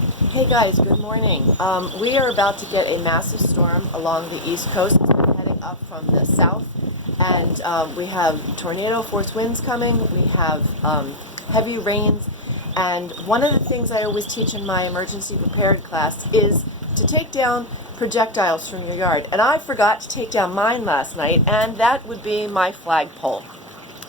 Hey guys, good morning. We are about to get a massive storm along the east coast. It's been heading up from the south, and we have tornado force winds coming. We have heavy rains, and one of the things I always teach in my emergency prepared class is to take down projectiles from your yard. And I forgot to take down mine last night, and that would be my flagpole.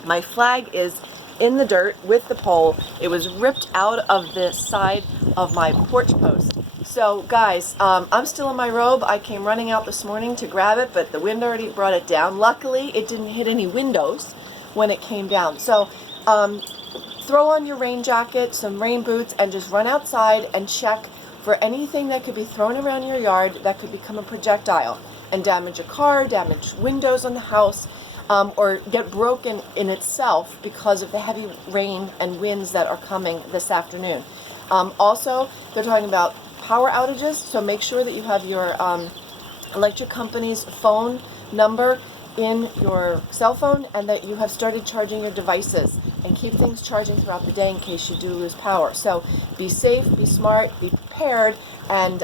My flag is in the dirt with the pole. It was ripped out of the side of my porch post. So guys, I'm still in my robe. I came running out this morning to grab it, but the wind already brought it down. Luckily, it didn't hit any windows when it came down. So throw on your rain jacket, some rain boots, and just run outside and check for anything that could be thrown around your yard that could become a projectile and damage a car, damage windows on the house, or get broken in itself because of the heavy rain and winds that are coming this afternoon. Also, they're talking about power outages, so make sure that you have your electric company's phone number in your cell phone and that you have started charging your devices, and keep things charging throughout the day in case you do lose power. So be safe, be smart, be prepared, and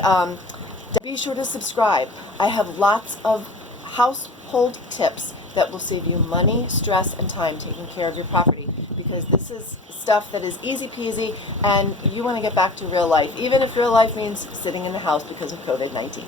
be sure to subscribe. I have lots of household tips that will save you money, stress, and time taking care of your property, because this is stuff that is easy peasy and you want to get back to real life, even if real life means sitting in the house because of COVID-19.